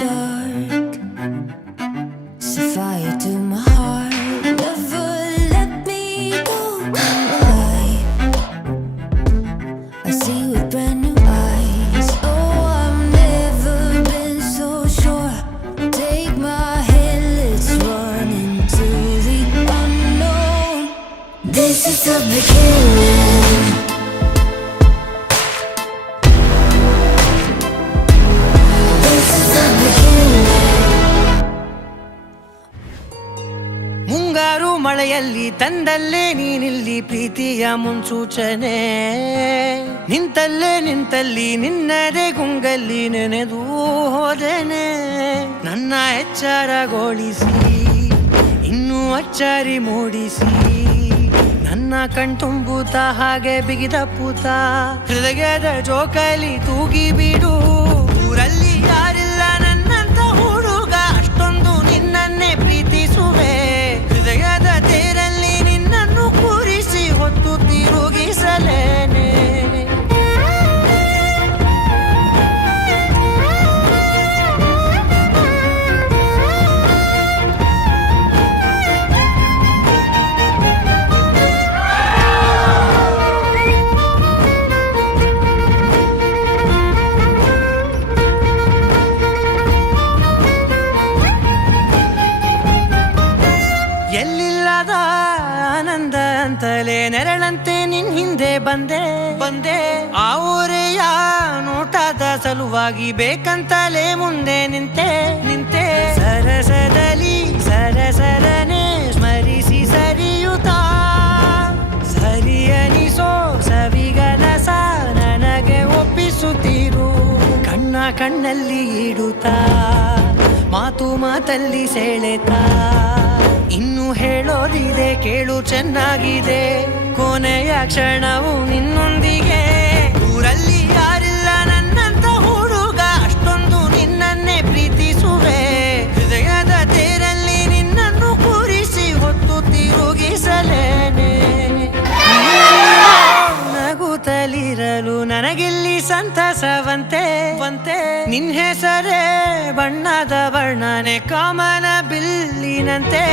dark, set fire to my heart. Never let me go. Come alive, I see with brand new eyes. Oh, I've never been so sure. Take my hand, let's run into the unknown. This is the beginning. ಮುಂಗಾರು ಮಳೆಯಲ್ಲಿ ತಂದಲ್ಲೇ ನೀನಿಲ್ಲಿ ಪ್ರೀತಿಯ ಮುನ್ಸೂಚನೆ. ನಿಂತಲ್ಲಿ ನಿನ್ನದೇ ಗುಂಗಲ್ಲಿ ನೆನೆದು ಹೋದೆನೆ. ನನ್ನ ಎಚ್ಚರಗೊಳಿಸಿ ಇನ್ನೂ ಅಚ್ಚರಿ ಮೂಡಿಸಿ, ನನ್ನ ಕಣ್ತುಂಬುತ್ತ ಹಾಗೆ ಬಿಗಿದ ಪೂತ. ಹೃದಯದ ಜೋಕಾಲಿ ತೂಗಿ ಬಿಡು, ಊರಲ್ಲಿ ಯಾರಿಲ್ಲ ನನ್ನಂತ ಹುಡುಗ. ಅಷ್ಟೊಂದು ನಿನ್ನನ್ನೇ ಪ್ರೀತಿಸುವೆ, ಹೃದಯದ ತೇರಲ್ಲಿ ನಿನ್ನನ್ನು ಕೂರಿಸಿ ಹೊತ್ತು ತಿರುಗಿಸಲೇನೆ. ಎಲ್ಲಿಲ್ಲದ ಆನಂದ ಅಂತಲೇ ನೆರಳಂತೆ ನಿನ್ ಹಿಂದೆ ಬಂದೆ. ಆ ಊರೆಯ ನೋಟದ ಸಲುವಾಗಿ ಬೇಕಂತಲೇ ಮುಂದೆ ನಿಂತೆ. ಸರಸದಲ್ಲಿ ಸರಸರನೆ ಸ್ಮರಿಸಿ ಸರಿಯುತ್ತಾ, ಸರಿಯನಿಸೋ ಸವಿಗನಸ ನನಗೆ ಒಪ್ಪಿಸುತ್ತೀರು. ಕಣ್ಣಲ್ಲಿ ಇಡುತ್ತಾ, ಮಾತಲ್ಲಿ ಸೆಳೆತಾ. ಇನ್ನು ಹೇಳೋದಿದೆ ಕೇಳು ಚೆನ್ನಾಗಿದೆ, ಕೊನೆಯ ಕ್ಷಣವು ನಿನ್ನೊಂದಿಗೆ. ಊರಲ್ಲಿ ಯಾರಿಲ್ಲ ನನ್ನಂತ ಹುಡುಗ, ಅಷ್ಟೊಂದು ನಿನ್ನನ್ನೇ ಪ್ರೀತಿಸುವೆ. ಹೃದಯದ ತೇರಲ್ಲಿ ನಿನ್ನನ್ನು ಕೂರಿಸಿ ಹೊತ್ತು ತಿರುಗಿಸಲೇನೆ. ನಗುತ್ತಲಿರಲು ನನಗಿಲ್ಲಿ ಸಂತಸವಂತೆ. ನಿನ್ ಹೆಸರೇ ಬಣ್ಣದ ವರ್ಣನೆ, ಕಾಮನ ಬಿಲ್ಲಿನಂತೆ.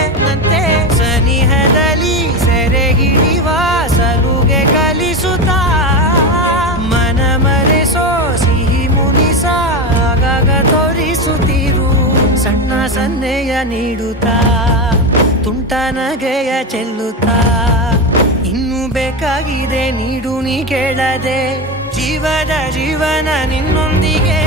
ಸನಿಹದಲ್ಲಿ ಸೆರೆ ಹಿಡಿಯುವ ಸಲುಗೆ ಕಲಿಸುತ್ತಾ, ಮನ ಮರೆಸೋ ಸಿಹಿ ಮುನಿಸ ಆಗಾಗ ತೋರಿಸುತ್ತೀರು. ಸಣ್ಣ ಸನ್ನೆಯ ನೀಡುತ್ತಾ, ತುಂಟ ನಗೆಯ ಚೆಲ್ಲುತ್ತಾ. ಇನ್ನು ಬೇಕಾಗಿದೆ ನೀಡು ನೀ ಕೇಳದೆ, ಜೀವನ ನಿನ್ನೊಂದಿಗೆ.